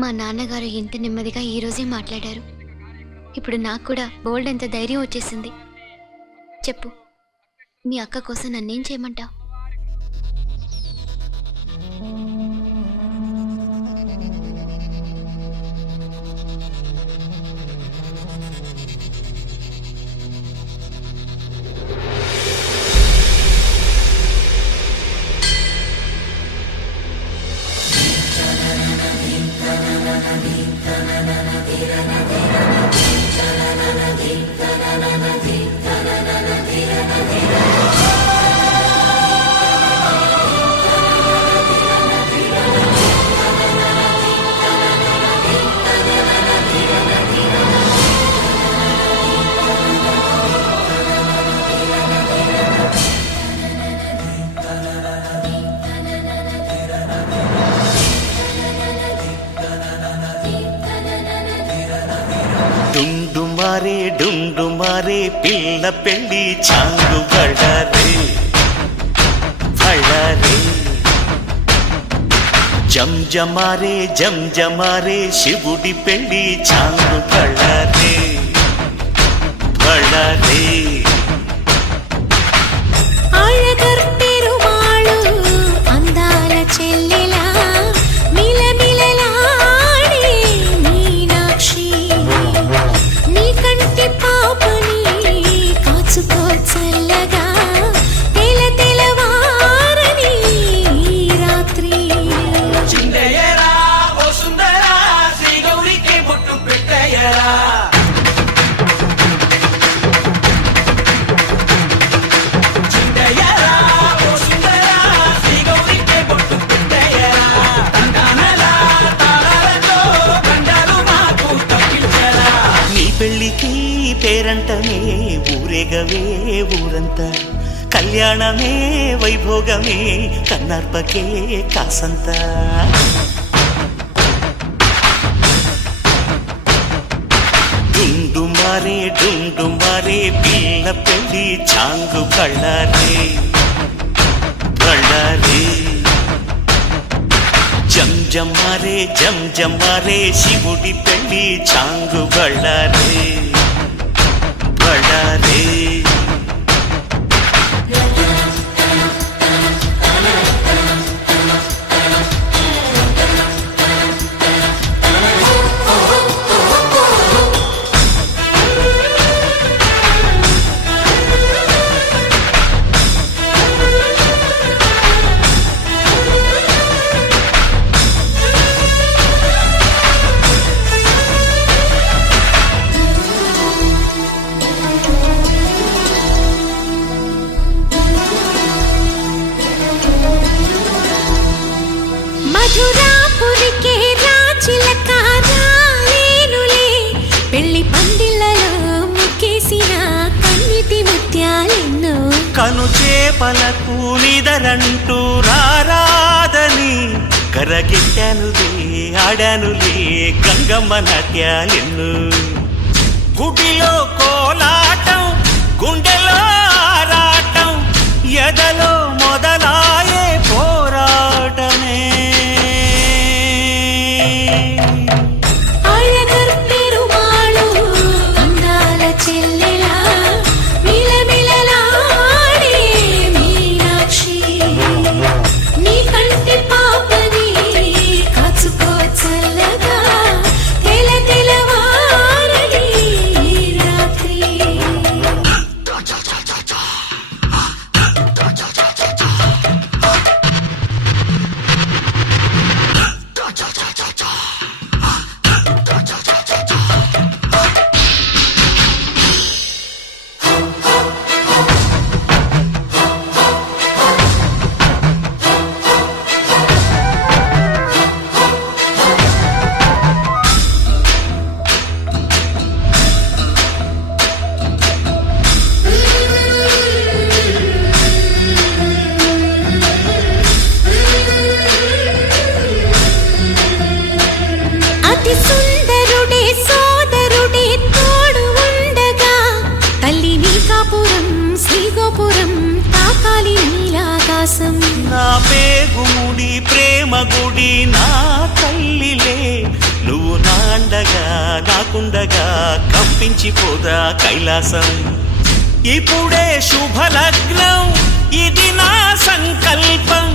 మా నాన్నగారు ఇంత నెమ్మదిగా ఈ రోజే మాట్లాడారు. ఇప్పుడు నాకు కూడా బోల్డ్ ఎంత ధైర్యం వచ్చేసింది. చెప్పు, మీ అక్క కోసం నన్నేం చేయమంటావు? డుండుమారే పిల్ల పెళ్ళి చాంగు బళ్ళారే బళ్ళారే జంజమారే శివుడి పెళ్ళి చాంగు బళ్ళారే బళ్ళారే అందాల చెల్లెలా పాపని కాచుకో చల్లగా తెలవారని రాత్రి చిందయ్యరా ఓ సుందరా శ్రీ గౌరికి బొట్టు పెట్టయ్యరా చిందయ్యరా ఓ సుందరా శ్రీ గౌరికి బొట్టు పెట్టయ్యరా తండానలా తాళాలతో గండాలు మాకు తప్పించరా నీ పెళ్ళికి పేరంటమే ఊరేగవే ఊరంతా కళ్యాణమే వైభోగమే కన్నార్పకే కాసంత డుండుమారే పిల్ల పెళ్ళి చాంగు బళ్ళారే బళ్ళారే జంజమారే శివుడి పెళ్ళి చాంగు బళ్ళారే బళ్ళారే మధురాపురికే రాచిలకారాలేనులే పెళ్లి పందిళ్ళలో ముక్కేసిన కన్నిటి ముత్యాలెన్నో కను చేపలకు నిదరంటూ రారాదని కరగెట్టానులే ఆడానులే గంగమ్మ నాట్యాలెన్ను గుడిలో కోలాటం గుండెలో ఆరాటం ఎదలో మొదలాయే పోరాటమే అందాల చెల్లెలా మిలమిలలాడే మీనాక్షి నీ కంటి పాపని కాచుకో చల్లగా తెలవారని రాత్రి నాకుండగా కంపించిపోదా కైలాసం. ఇప్పుడే శుభలగ్నం, ఇది నా సంకల్పం,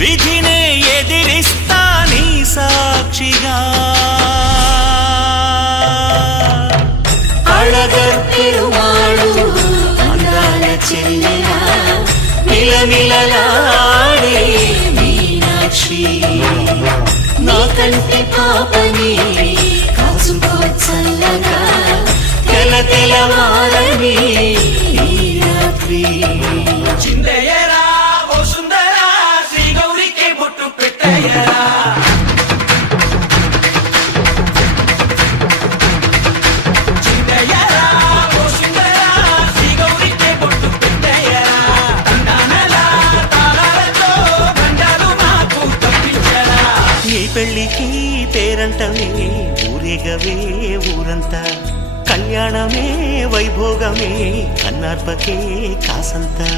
విధినే ఎదిరిస్తా నీ సాక్షిగా. అళగర్ పెరుమాళు అందాల చెల్లెలా మిలమిలలాడే మీనాక్షి, నీ కంటి పాపని కాసుకో చల్లగా తెల తెలవారని ఈ రాత్రి. చిందయ్యరా ఓ సుందరా శ్రీ గౌరికి బొట్టు పెట్టయ్యరా. చిందయ్యరా ఓ సుందరా శ్రీ గౌరికి బొట్టు పెట్టయ్యరా. తండానలా తాళాలతో గండాలు మాకు తప్పించరా. నీ పెళ్ళికి పేరంటమే ఊరేగవే ఊరంతా, కళ్యాణమే వైభోగమే కన్నార్పకే కాసంతా.